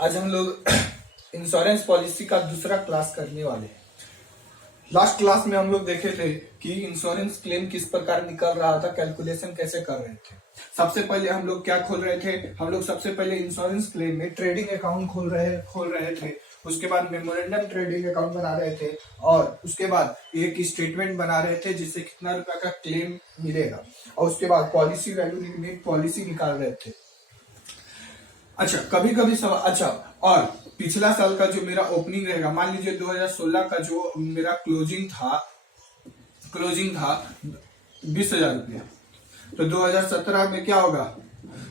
आज हम लोग इंश्योरेंस पॉलिसी का दूसरा क्लास करने वाले हैं। लास्ट क्लास में हम लोग देखे थे कि इंश्योरेंस क्लेम किस प्रकार निकल रहा था, कैलकुलेशन कैसे कर रहे थे। सबसे पहले हम लोग क्या खोल रहे थे, हम लोग सबसे पहले इंश्योरेंस क्लेम में ट्रेडिंग अकाउंट खोल रहे थे। उसके बाद मेमोरेंडम ट्रेडिंग अकाउंट बना रहे थे और उसके बाद एक स्टेटमेंट बना रहे थे जिससे कितना रुपया का क्लेम मिलेगा, और उसके बाद पॉलिसी वैल्यू में पॉलिसी निकाल रहे थे। अच्छा, कभी कभी सब अच्छा, और पिछला साल का जो मेरा ओपनिंग रहेगा, मान लीजिए 2016 का जो मेरा क्लोजिंग था 20,000 रुपया, तो 2017 में क्या होगा,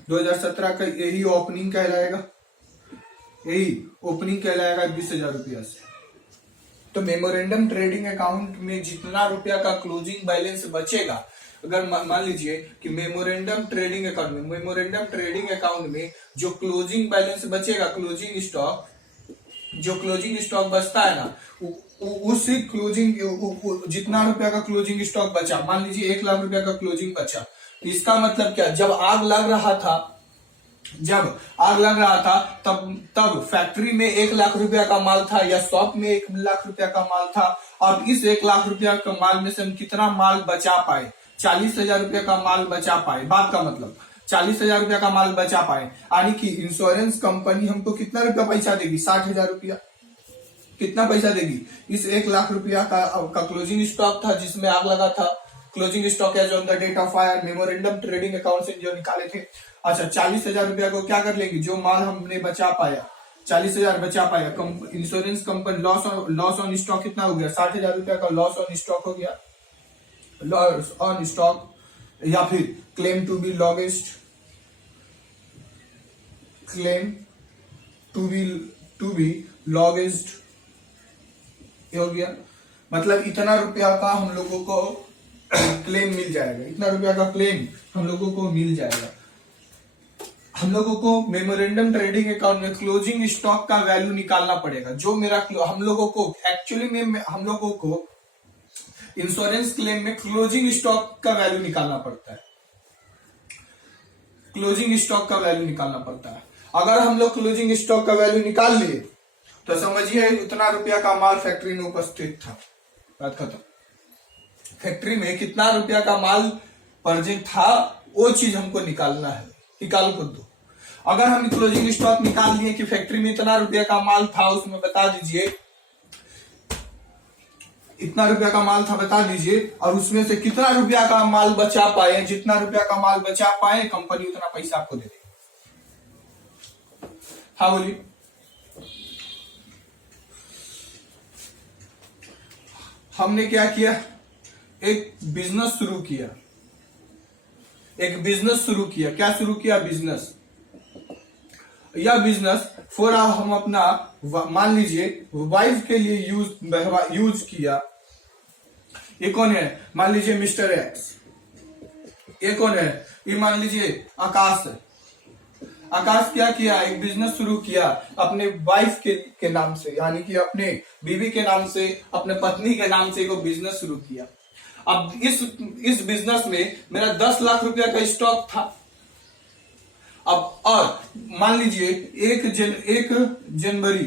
2017 का यही ओपनिंग कहलाएगा, 20,000 रुपया से। तो मेमोरेंडम ट्रेडिंग अकाउंट में जितना रुपया का क्लोजिंग बैलेंस बचेगा, अगर मान लीजिए कि मेमोरेंडम ट्रेडिंग अकाउंट में जो क्लोजिंग बैलेंस बचेगा, क्लोजिंग स्टॉक बचता है ना, उसी जितना रुपया का क्लोजिंग स्टॉक बचा, मान लीजिए 1 लाख रुपया का क्लोजिंग बचा, तो इसका मतलब क्या, जब आग लग रहा था तब फैक्ट्री में 1 लाख रुपया का माल था या शॉप में 1 लाख रुपया का माल था। अब इस 1 लाख रुपया का माल में से हम कितना माल बचा पाए, 40,000 रुपया का माल बचा पाए। बात का मतलब 40,000 रुपया का माल बचा पाए, यानी कि इंश्योरेंस कंपनी हमको कितना रुपया पैसा देगी, 60,000 रुपया। कितना पैसा देगी, इस 1 लाख रुपया का क्लोजिंग स्टॉक था जिसमें आग लगा था, closing stock as on the date of fire, memorandum trading account से जो निकाले थे। अच्छा, 40,000 रुपया को क्या कर लेंगे, जो माल हमने बचा पाया, 40,000 बचा पाया, insurance company loss on stock कितना हो गया, 60,000 रुपया का लॉस ऑन स्टॉक हो गया, लॉस ऑन स्टॉक, या फिर claim to be lodged, claim to be lodged हो गया। मतलब इतना रुपया का हम लोगों को क्लेम मिल जाएगा, इतना रुपया का क्लेम हम लोगों को मिल जाएगा। हम लोगों को मेमोरेंडम ट्रेडिंग अकाउंट में क्लोजिंग स्टॉक का वैल्यू निकालना पड़ेगा, जो मेरा हम लोगों को एक्चुअली में हम लोगों को इंश्योरेंस क्लेम में क्लोजिंग स्टॉक का वैल्यू निकालना पड़ता है, क्लोजिंग स्टॉक का वैल्यू निकालना पड़ता है। अगर हम लोग क्लोजिंग स्टॉक का वैल्यू निकाल लिए तो समझिए उतना रुपया का माल फैक्ट्री में उपस्थित था, बात खत्म। फैक्ट्री में कितना रुपया का माल प्रेजेंट था, वो चीज हमको निकालना है, निकाल को दो। अगर हम क्लोजिंग स्टॉक निकाल लिए कि फैक्ट्री में इतना रुपया का माल था, उसमें बता दीजिए इतना रुपया का माल था, बता दीजिए, और उसमें से कितना रुपया का माल बचा पाए, जितना रुपया का माल बचा पाए कंपनी उतना पैसा आपको दे देगी। हाँ बोलिए। हमने क्या किया, एक बिजनेस शुरू किया, क्या शुरू किया, बिजनेस। यह बिजनेस फॉर हम अपना मान लीजिए वाइफ के लिए यूज किया। ये कौन है, मान लीजिए मिस्टर एक्स। ये कौन है, ये मान लीजिए आकाश है। आकाश क्या किया, एक बिजनेस शुरू किया अपने वाइफ के नाम से, यानी कि अपने बीवी के नाम से, अपने पत्नी के नाम से एक बिजनेस शुरू किया। अब इस बिजनेस में मेरा 10 लाख रुपया का स्टॉक था। अब और मान लीजिए 1 जनवरी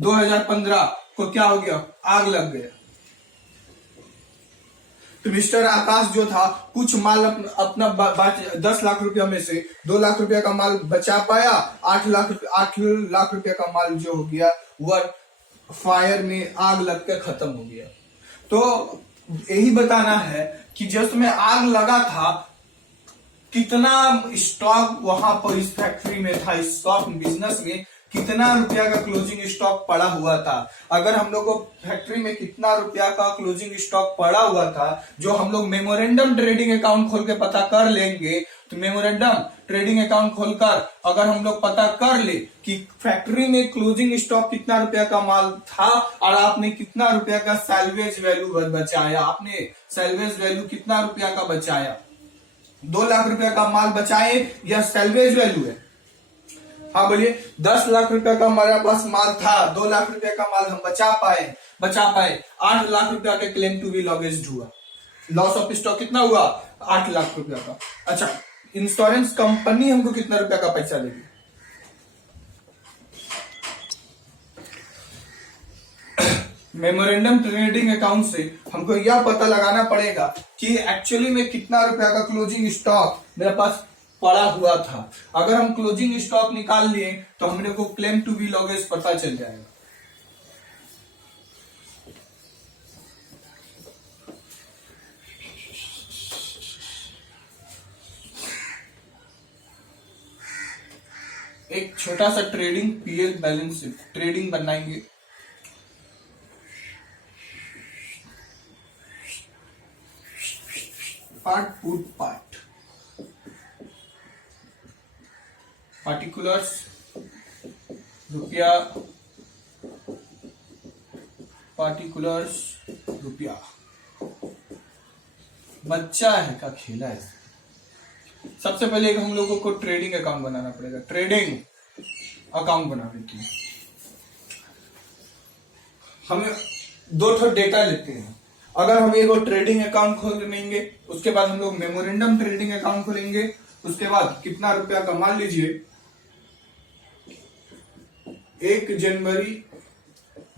2015 को क्या हो गया, आग लग गया। तो मिस्टर आकाश जो था कुछ माल अपना 10 लाख रुपया में से 2 लाख रुपया का माल बचा पाया, 8 लाख रुपया का माल जो हो गया वह फायर में आग लग कर खत्म हो गया। तो यही बताना है कि जिसमें आग लगा था कितना स्टॉक वहां पर इस फैक्ट्री में था, इस शॉप बिजनेस में कितना रुपया का क्लोजिंग स्टॉक पड़ा हुआ था। अगर हम लोग को फैक्ट्री में कितना रुपया का क्लोजिंग स्टॉक पड़ा हुआ था, जो हम लोग मेमोरेंडम ट्रेडिंग अकाउंट खोल के पता कर लेंगे, तो मेमोरेंडम ट्रेडिंग अकाउंट खोलकर अगर हम लोग पता कर ले कि फैक्ट्री में क्लोजिंग स्टॉक कितना रुपया का माल था और आपने कितना रुपया का सैल्वेज वैल्यू बचाया, आपने सैल्वेज वैल्यू कितना रुपया का बचाया, 2 लाख रुपया का माल बचाए, यह सैल्वेज वैल्यू है। हाँ बोलिए। 10 लाख रुपया का हमारे पास माल था, 2 लाख रुपया का माल हम बचा पाए, 8 लाख रुपया के क्लेम टू बी लॉगेस्ट हुआ, लॉस ऑफ स्टॉक कितना हुआ, 8 लाख रुपया का। अच्छा, इंश्योरेंस कंपनी हमको कितना रुपया का पैसा देगी, मेमोरेंडम ट्रेडिंग अकाउंट से हमको यह पता लगाना पड़ेगा कि एक्चुअली में कितना रुपया का क्लोजिंग स्टॉक मेरे पास पड़ा हुआ था। अगर हम क्लोजिंग स्टॉक निकाल लिए तो हमने को क्लेम टू बी लॉगेज पता चल जाएगा। एक छोटा सा trading PL balance sheet trading बनाएंगे। पार्ट पुट पार्ट पार्टिकुलर्स रुपया पार्टिकुलर्स रुपया बच्चा है का खेला है। सबसे पहले हम लोगों को ट्रेडिंग अकाउंट बनाना पड़ेगा। ट्रेडिंग अकाउंट बनाने के लिए हमें दो ठो डेटा लेते हैं। अगर हम एक ट्रेडिंग अकाउंट खोल लेंगे, उसके बाद हम लोग मेमोरेंडम ट्रेडिंग अकाउंट खोलेंगे, उसके बाद कितना रुपया का मान लीजिए 1 जनवरी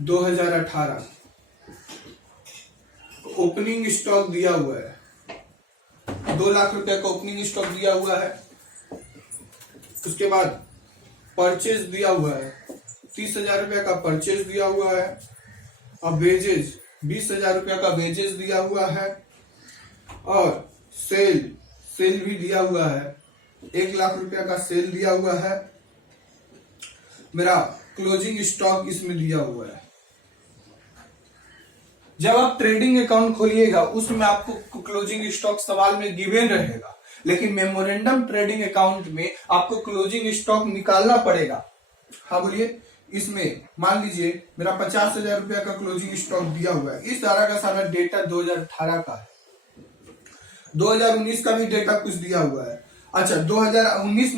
2018 ओपनिंग स्टॉक दिया हुआ है, 2 लाख रुपया का ओपनिंग स्टॉक दिया हुआ है। उसके बाद परचेज दिया हुआ है, 30,000 रुपया का परचेज दिया हुआ है। अब वेजेज 20,000 रुपया का वेजेज दिया हुआ है और सेल भी दिया हुआ है, 1 लाख रुपया का सेल दिया हुआ है। मेरा क्लोजिंग स्टॉक इसमें दिया हुआ है। जब आप ट्रेडिंग अकाउंट खोलिएगा उसमें आपको क्लोजिंग स्टॉक सवाल में गिवन रहेगा, लेकिन मेमोरेंडम ट्रेडिंग अकाउंट में आपको क्लोजिंग स्टॉक निकालना पड़ेगा। हाँ बोलिए। इसमें मान लीजिए मेरा 50,000 रुपया का क्लोजिंग स्टॉक दिया हुआ है। इस सारा का सारा डेटा 2018 का है। 2019 का भी डेटा कुछ दिया हुआ है। अच्छा, 2019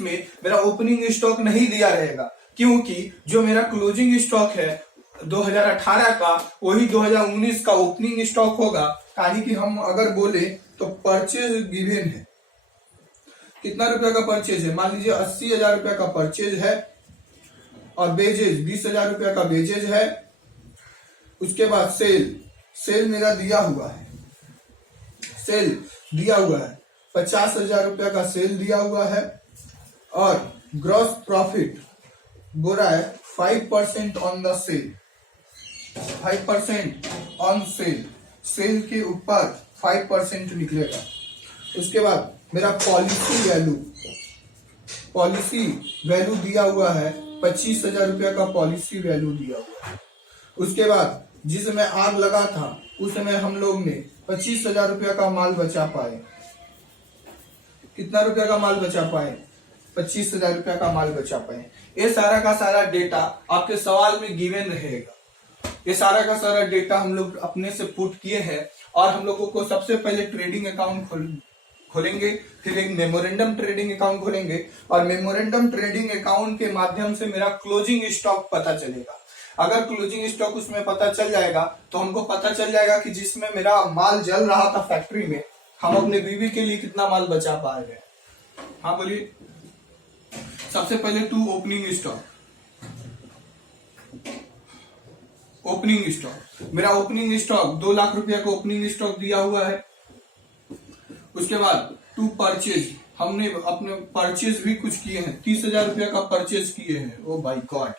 में मेरा ओपनिंग स्टॉक नहीं दिया रहेगा, क्योंकि जो मेरा क्लोजिंग स्टॉक है 2018 का वही 2019 का ओपनिंग स्टॉक होगा। यानी कि हम अगर बोले तो परचेज गिवन है, कितना रुपया का परचेज है, मान लीजिए 80,000 रुपया का परचेज है और वेजेज 20,000 रुपया का वेजेज है। उसके बाद सेल मेरा दिया हुआ है, सेल दिया हुआ है 50,000 रुपया का सेल दिया हुआ है और ग्रॉस प्रॉफिट बोल रहा है 5% on the sale, 5% on sale, sale के ऊपर 5% निकलेगा। उसके बाद मेरा पॉलिसी वैल्यू दिया हुआ है, 25,000 रुपया का पॉलिसी वैल्यू दिया हुआ है। उसके बाद जिस समय आग लगा था उस समय हम लोग ने 25,000 रुपया का माल बचा पाए। कितना रुपया का माल बचा पाए? 25,000 रुपया का माल बचा पाए। ये सारा का सारा डेटा आपके सवाल में गिवन रहेगा। ये सारा का सारा डेटा हम लोग अपने से पुट किए हैं और हम लोगों को सबसे पहले ट्रेडिंग अकाउंट खोलेंगे, फिर एक मेमोरेंडम ट्रेडिंग अकाउंट खोलेंगे और मेमोरेंडम ट्रेडिंग अकाउंट के माध्यम से मेरा क्लोजिंग स्टॉक पता चलेगा। अगर क्लोजिंग स्टॉक उसमें पता चल जाएगा तो हमको पता चल जाएगा कि जिसमें मेरा माल जल रहा था फैक्ट्री में, हम अपने बीवी के लिए कितना माल बचा पा रहे हैं। हाँ बोलिए। सबसे पहले टू ओपनिंग स्टॉक, मेरा ओपनिंग स्टॉक 2 लाख रुपया का ओपनिंग स्टॉक दिया हुआ है। उसके बाद टू परचेज, हमने अपने परचेज भी कुछ किए हैं, 30,000 रुपया का परचेज किए हैं। ओ भाई गॉड।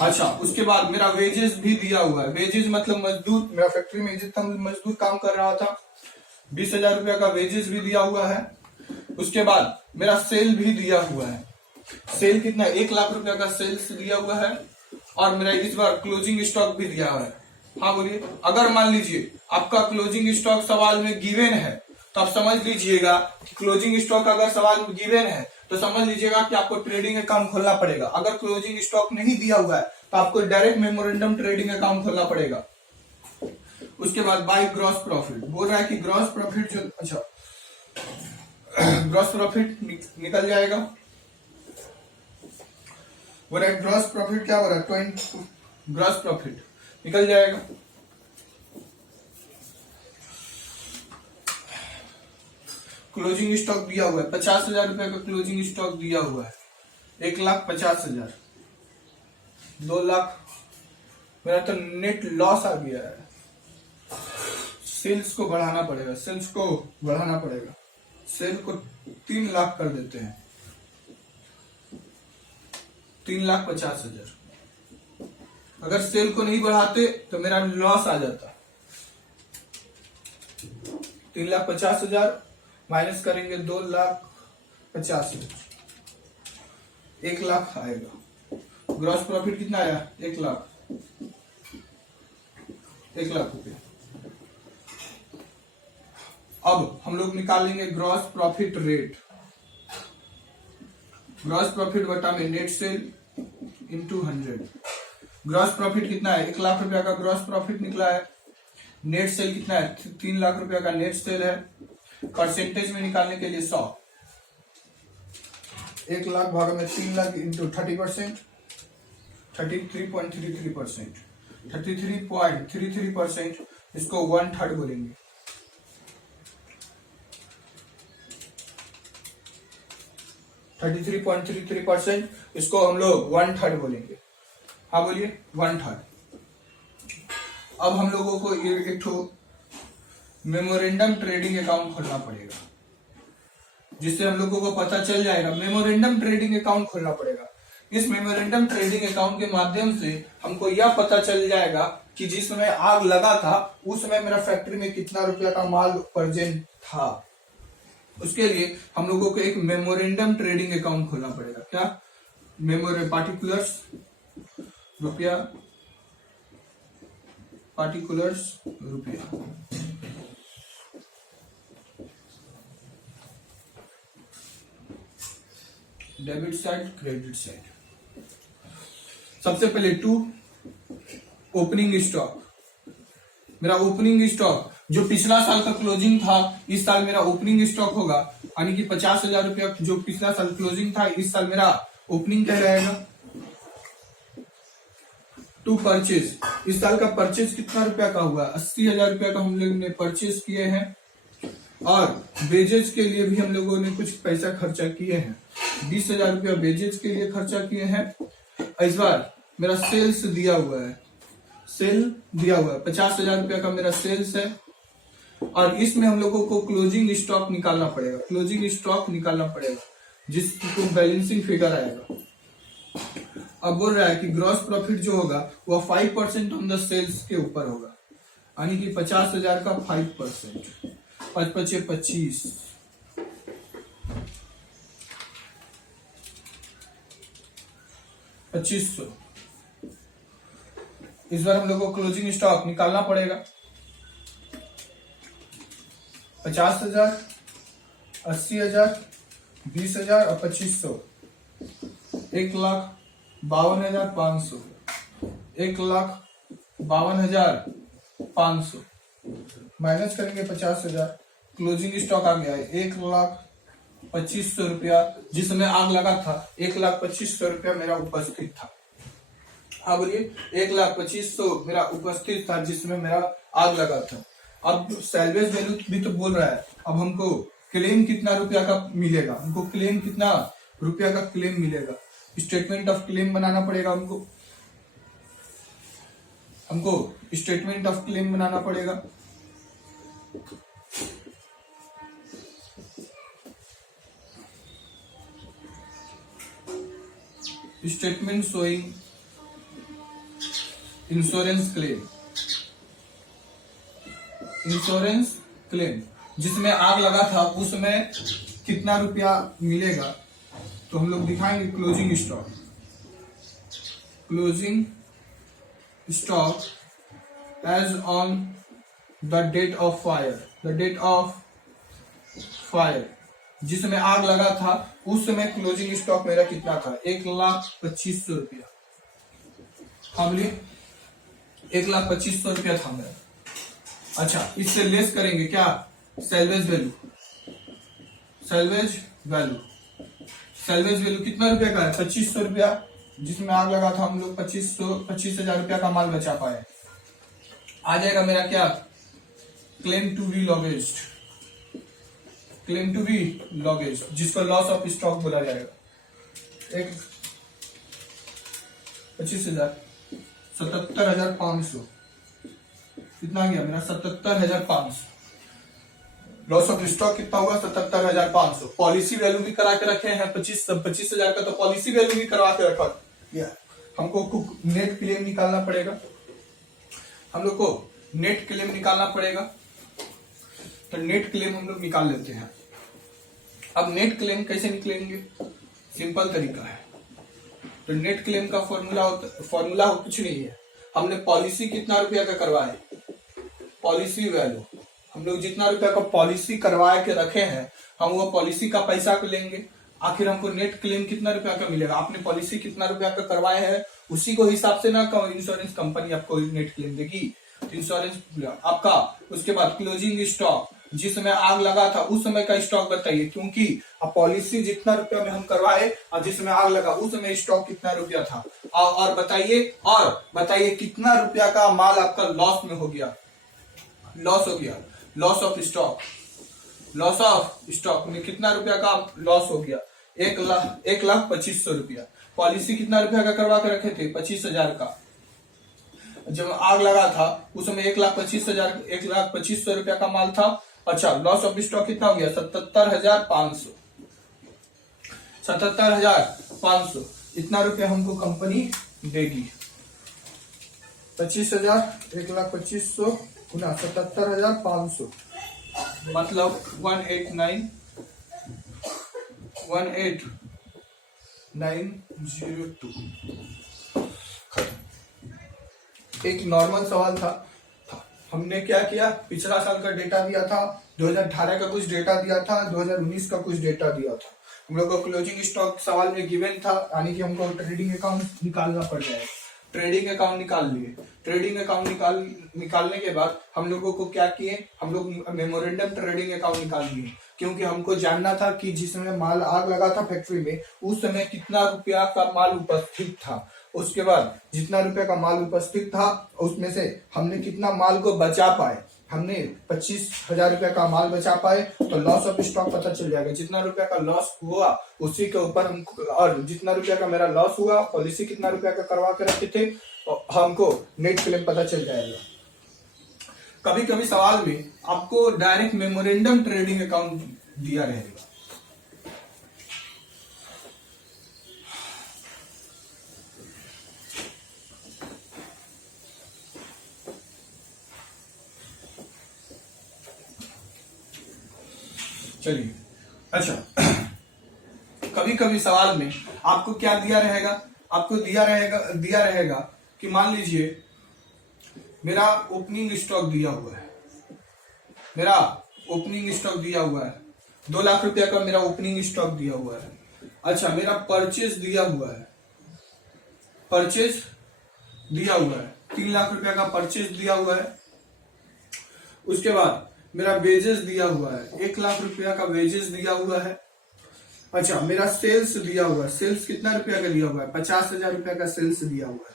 अच्छा, उसके बाद मेरा वेजेस भी दिया हुआ है। वेजेस मतलब मजदूर, मेरा फैक्ट्री में जितना मजदूर काम कर रहा था 20,000 रुपया का वेजेस भी दिया हुआ है। उसके बाद मेरा सेल भी दिया हुआ है। सेल कितना? 1 लाख रुपया का सेल्स दिया हुआ है और मेरा इस बार क्लोजिंग स्टॉक भी दिया हुआ है। हाँ बोलिए। अगर मान लीजिए आपका क्लोजिंग स्टॉक सवाल में गिवन है तो आप समझ लीजिएगा कि क्लोजिंग स्टॉक अगर सवाल में गिवन है तो समझ लीजिएगा कि आपको ट्रेडिंग अकाउंट खोलना पड़ेगा। अगर क्लोजिंग स्टॉक नहीं दिया हुआ है तो आपको डायरेक्ट मेमोरेंडम ट्रेडिंग अकाउंट खोलना पड़ेगा। उसके बाद बाय ग्रॉस प्रॉफिट, बोल रहा है कि ग्रॉस प्रॉफिट जो, अच्छा ग्रॉस प्रॉफिट निकल जाएगा। बोल रहा है ग्रॉस प्रॉफिट क्या हो रहा है? 20 ग्रॉस प्रॉफिट निकल जाएगा। क्लोजिंग स्टॉक दिया हुआ है 50,000 रुपए का क्लोजिंग स्टॉक दिया हुआ है, 1,50,000, 2 लाख मेरा तो नेट लॉस आ गया है। सेल्स को बढ़ाना पड़ेगा, सेल्स को बढ़ाना पड़ेगा। सेल को 3 लाख कर देते हैं, 3,50,000। अगर सेल को नहीं बढ़ाते तो मेरा लॉस आ जाता। 3,50,000 माइनस करेंगे 2,50,000, 1 लाख आएगा। ग्रॉस प्रॉफिट कितना आया? 1 लाख, 1 लाख रुपए। अब हम लोग निकालेंगे gross profit rate. Gross profit बटा में net cell into 100। Gross profit कितना है? 1 लाख रुपया का ग्रॉस प्रॉफिट निकला है। नेट सेल कितना है? 3 लाख रुपया का नेट सेल है। परसेंटेज में निकालने के लिए 100, 1 लाख भाग में 3 लाख इंटू 30%, 33.33%, 33.33%। इसको 1/3 बोलेंगे। इसको हम लोग 1/3 बोलेंगे। हाँ बोलिए, 1/3। अब हम लोगों को एक ठो मेमोरेंडम ट्रेडिंग अकाउंट खोलना पड़ेगा, जिससे हम लोगों को पता चल जाएगा। मेमोरेंडम ट्रेडिंग अकाउंट खोलना पड़ेगा। इस मेमोरेंडम ट्रेडिंग अकाउंट के माध्यम से हमको यह पता चल जाएगा कि जिस समय आग लगा था उस समय मेरा फैक्ट्री में कितना रुपया का माल प्रेजेंट था। उसके लिए हम लोगों को एक मेमोरेंडम ट्रेडिंग अकाउंट खोलना पड़ेगा। क्या? पार्टिकुलर्स रुपया, पार्टिकुलर्स रुपया, डेबिट साइड, क्रेडिट साइड। सबसे पहले 2 ओपनिंग स्टॉक। मेरा ओपनिंग स्टॉक जो पिछला साल का क्लोजिंग था, इस साल मेरा ओपनिंग स्टॉक होगा, यानी कि 50,000 रुपया जो पिछला साल क्लोजिंग था, इस साल मेरा ओपनिंग क्या रहेगा? 2 परचेज। इस साल का परचेज कितना रुपया का हुआ? 80,000 रुपया का हम लोग ने परचेज किए हैं। और वेजेज के लिए भी हम लोगों ने कुछ पैसा खर्चा किए हैं। 20,000 रुपया वेजेज के लिए खर्चा किए हैं। इस बार मेरा सेल्स दिया हुआ है, सेल दिया हुआ है, 50,000 रुपया का मेरा सेल्स है। और इसमें हम लोगों को क्लोजिंग स्टॉक निकालना पड़ेगा, क्लोजिंग स्टॉक निकालना पड़ेगा, जिसको बैलेंसिंग फिगर आएगा। अब बोल रहा है कि ग्रॉस प्रॉफिट जो होगा वह 5% ऑन द सेल्स के ऊपर होगा, यानी कि 50,000 का 5%, 5 × 25, 2500। इस बार हम लोग को क्लोजिंग स्टॉक निकालना पड़ेगा। 50,000, 80,000, 20,000 और 2500, 1,52,500, 1,52,500 माइनस करेंगे 50,000। क्लोजिंग स्टॉक आ गया है 1,25,000 रुपया। जिसमें आग लगा था 1,25,000 रुपया मेरा उपस्थित था। हाँ बोलिए, 1,25,000 मेरा उपस्थित था जिसमें मेरा आग लगा था। अब सैल्वेज वैल्यू भी तो बोल रहा है। अब हमको क्लेम कितना रुपया का मिलेगा? हमको क्लेम कितना रुपया का क्लेम मिलेगा? स्टेटमेंट ऑफ क्लेम बनाना पड़ेगा हमको स्टेटमेंट ऑफ क्लेम बनाना पड़ेगा। Statement showing insurance claim, insurance claim, जिसमें आग लगा था उसमें कितना रुपया मिलेगा? तो हम लोग दिखाएंगे closing stock, closing stock as on the date of fire, the date of fire, जिसमें आग लगा था उस समय क्लोजिंग स्टॉक मेरा कितना था? 1,25,000 रुपया। हाँ बोलिए, 1,25,000 रुपया था मेरा। अच्छा, इससे लेस करेंगे क्या? Salvage value, salvage value, salvage value कितना रुपया का है? 2500 रुपया। जिसमें आग लगा था हम लोग 25,000 रुपया का माल बचा पाए। आ जाएगा मेरा क्या? Claim to be lodged, claim to be lodged, जिसको लॉस ऑफ स्टॉक बोला जाएगा। 25,000 77,500 कितना गया मेरा 77,500। लॉस ऑफ स्टॉक कितना हुआ 77,500। पॉलिसी वैल्यू भी करा के रखे हैं 25,000 का, तो पॉलिसी वैल्यू भी करवा के रखा गया। हमको नेट क्लेम निकालना पड़ेगा, हम लोग को नेट क्लेम निकालना पड़ेगा। तो नेट क्लेम हम लोग निकाल लेते हैं। अब नेट क्लेम कैसे निकलेंगे, सिंपल तरीका है। तो नेट क्लेम का फॉर्मूला कुछ नहीं है। हमने पॉलिसी कितना रुपया का करवाए, पॉलिसी वैल्यू, हम लोग जितना रुपया का पॉलिसी करवा के रखे हैं हम वो पॉलिसी का पैसा को लेंगे। आखिर हमको नेट क्लेम कितना रुपया का मिलेगा, आपने पॉलिसी कितना रुपया का करवाए हैं उसी को हिसाब से ना इंश्योरेंस कंपनी आपको नेट क्लेम देगी। तो इंश्योरेंस आपका, उसके बाद क्लोजिंग स्टॉक, जिस समय आग लगा था उस समय का स्टॉक बताइए, क्योंकि अब पॉलिसी जितना रुपया में हम करवाए और जिस समय आग लगा उस समय स्टॉक कितना रुपया था। और बताइए कितना रुपया का माल आपका लॉस में हो गया, लॉस हो गया, loss of stock, loss of stock में कितना रुपया का लॉस हो गया, 1,25,000 रुपया। पॉलिसी कितना रुपया का करवा के रखे थे 25,000 का, जब आग लगा था उस समय 1,25,000 रुपया का माल था। अच्छा, लॉस ऑफ स्टॉक कितना हो गया 77,500, 77,500 इतना रुपया हमको कंपनी देगी। 25,000 1,25,000 गुना 77,500 मतलब 18902। एक नॉर्मल सवाल था। हमने क्या किया, पिछला साल का डेटा दिया था, 2018 का कुछ डेटा दिया था, 2019 का कुछ डेटा दिया था। हम लोग को क्लोजिंग स्टॉक सवाल में गिवन था, यानी कि हमको ट्रेडिंग अकाउंट निकालना पड़ जाएगा। ट्रेडिंग अकाउंट निकाल लिए। ट्रेडिंग अकाउंट निकालने के बाद हम लोगों को क्या किए, हम लोग मेमोरेंडम ट्रेडिंग अकाउंट निकाल लिए, क्योंकि हमको जानना था कि जिस समय माल आग लगा था फैक्ट्री में उस समय कितना रुपया का माल उपस्थित था। उसके बाद जितना रुपया का माल उपस्थित था उसमें से हमने कितना माल को बचा पाए, हमने 25,000 रुपया का माल बचा पाए, तो लॉस ऑफ स्टॉक पता चल जाएगा। जितना रुपया का लॉस हुआ उसी के ऊपर हम, और जितना रुपया का मेरा लॉस हुआ, पॉलिसी कितना रुपया का करवा के रखे थे, हमको नेट क्लेम पता चल जाएगा। कभी कभी सवाल में आपको डायरेक्ट मेमोरेंडम ट्रेडिंग अकाउंट दिया रहेगा। चलिए, अच्छा, कभी कभी सवाल में आपको क्या दिया रहेगा, आपको दिया रहेगा कि मान लीजिए मेरा ओपनिंग स्टॉक दिया हुआ है, मेरा ओपनिंग स्टॉक दिया हुआ है 2 लाख रुपया का मेरा ओपनिंग स्टॉक दिया हुआ है। अच्छा, मेरा परचेज दिया हुआ है, परचेज दिया हुआ है 3 लाख रुपया का परचेज दिया हुआ है। उसके बाद मेरा वेजेस दिया हुआ है 1 लाख रुपया का वेजेस दिया हुआ है। अच्छा, मेरा सेल्स दिया हुआ है, सेल्स कितना रुपया का दिया हुआ है 50,000 रुपया का सेल्स दिया हुआ है।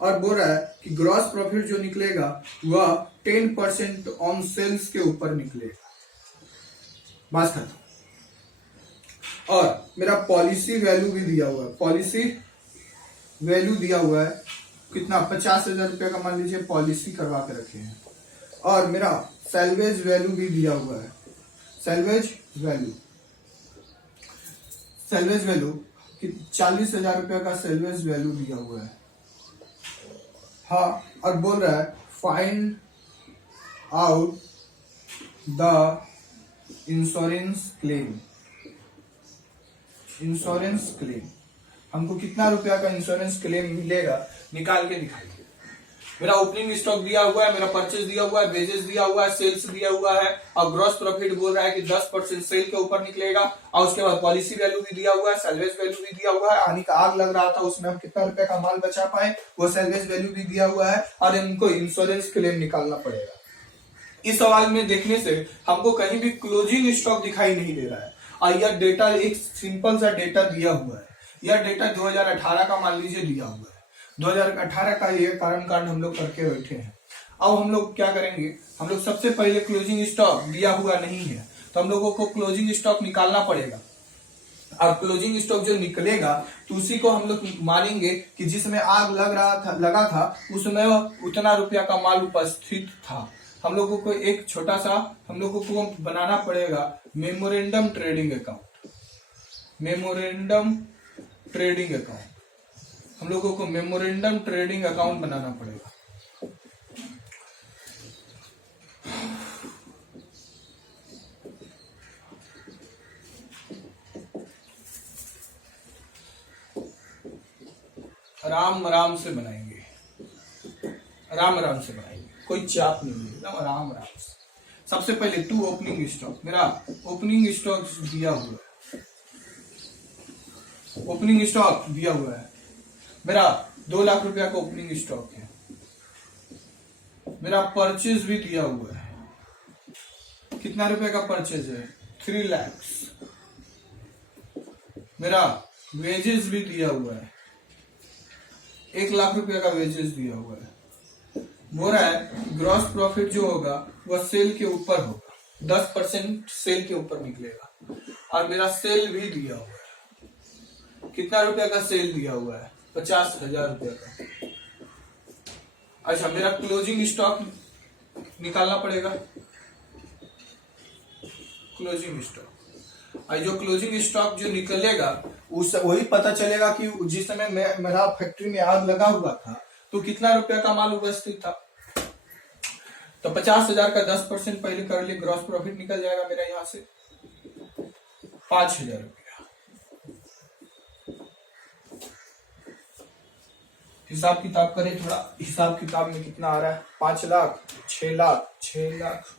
और बोल रहा है कि ग्रॉस प्रॉफिट जो निकलेगा वह 10% ऑन सेल्स के ऊपर निकलेगा। बात खत्म। और मेरा पॉलिसी वैल्यू भी दिया हुआ है, पॉलिसी वैल्यू दिया हुआ है कितना 50,000 रुपया का मान लीजिए पॉलिसी करवा के रखे हैं। और मेरा सैल्वेज वैल्यू भी दिया हुआ है, सैल्वेज वैल्यू 40,000 रुपया का सैल्वेज वैल्यू दिया हुआ है। हाँ, और बोल रहा है find out the insurance claim. Insurance claim हमको कितना रुपया का इंश्योरेंस क्लेम मिलेगा निकाल के दिखाइए। मेरा ओपनिंग स्टॉक दिया हुआ है, मेरा परचेज दिया हुआ है, वेजेस दिया हुआ है, सेल्स दिया हुआ है, और ग्रॉस प्रॉफिट बोल रहा है कि 10% सेल के ऊपर निकलेगा। और उसके बाद पॉलिसी वैल्यू भी दिया हुआ है, सैल्वेज वैल्यू भी दिया हुआ है, यानी कि आग लग रहा था उसमें हम कितना रुपए का माल बचा पाए वो सैल्वेज वैल्यू भी दिया हुआ है, और इनको इंश्योरेंस क्लेम निकालना पड़ेगा। इस सवाल में देखने से हमको कहीं भी क्लोजिंग स्टॉक दिखाई नहीं दे रहा है, और यह डेटा एक सिंपल सा डेटा दिया हुआ है। यह डेटा 2018 का मान लीजिए दिया हुआ है, 2018 का ये कारण कांड हम लोग करके बैठे हैं। अब हम लोग क्या करेंगे, हम लोग सबसे पहले क्लोजिंग स्टॉक दिया हुआ नहीं है तो हम लोगों को क्लोजिंग स्टॉक निकालना पड़ेगा। और क्लोजिंग स्टॉक जो निकलेगा तो उसी को हम लोग मानेंगे कि जिसमें आग लगा था उसमें उतना रुपया का माल उपस्थित था। हम लोगों को एक छोटा सा हम लोगों को बनाना पड़ेगा memorandum trading account. Memorandum trading account हम लोगों को मेमोरेंडम ट्रेडिंग अकाउंट बनाना पड़ेगा। आराम आराम से बनाएंगे, आराम आराम से बनाएंगे, कोई चाप नहीं है, एकदम आराम आराम से। सबसे पहले टू ओपनिंग स्टॉक, मेरा ओपनिंग स्टॉक दिया हुआ है, ओपनिंग स्टॉक दिया हुआ है मेरा 2 लाख रुपया का ओपनिंग स्टॉक है। मेरा परचेज भी दिया हुआ है, कितना रुपए का परचेज है 3 लाख। मेरा वेजेस भी दिया हुआ है, 1 लाख रुपया का वेजेस दिया हुआ है। बोल रहा है ग्रॉस प्रॉफिट जो होगा वह सेल के ऊपर होगा, 10% सेल के ऊपर निकलेगा। और मेरा सेल भी दिया हुआ है, कितना रुपया का सेल दिया हुआ है 50,000 रुपया का। अच्छा मेरा क्लोजिंग स्टॉक निकालना पड़ेगा, क्लोजिंग स्टॉक। और जो क्लोजिंग स्टॉक जो निकलेगा उस वही पता चलेगा कि जिस समय मेरा फैक्ट्री में आग लगा हुआ था तो कितना रुपया का माल उपस्थित था। तो 50,000 का 10% पहले कर लिए, ग्रॉस प्रॉफिट निकल जाएगा मेरा यहां से 5,000 रुपया। हिसाब किताब करें थोड़ा, हिसाब किताब में कितना आ रहा है 5 लाख 6 लाख 6 लाख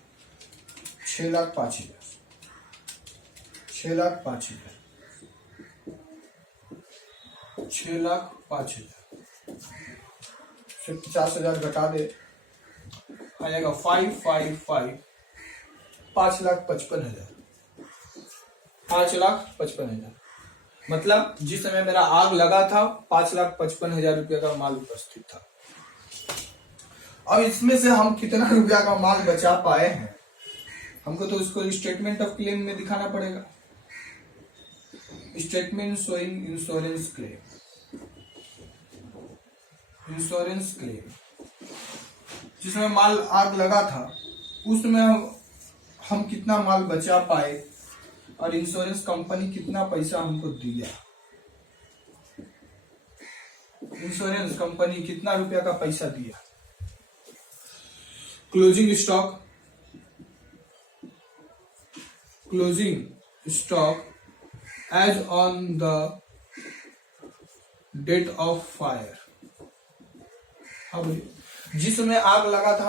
6 लाख 5,000 6 लाख 5,000 6 लाख 5,000 से 50,000 घटा दे, आ जाएगा 555 5,55,000 5,55,000। मतलब जिस समय मेरा आग लगा था 5,55,000 रुपया का माल उपस्थित था। अब इसमें से हम कितना रुपया का माल बचा पाए हैं हमको तो उसको स्टेटमेंट ऑफ क्लेम में दिखाना पड़ेगा। Statement showing insurance claim, insurance claim जिसमें माल आग लगा था उसमें हम कितना माल बचा पाए और इंश्योरेंस कंपनी कितना पैसा हमको दिया। इंश्योरेंस कंपनी कितना रुपया का पैसा दिया। Closing stock, closing stock as on the date of fire. हाँ बोलिए, जिस समय आग लगा था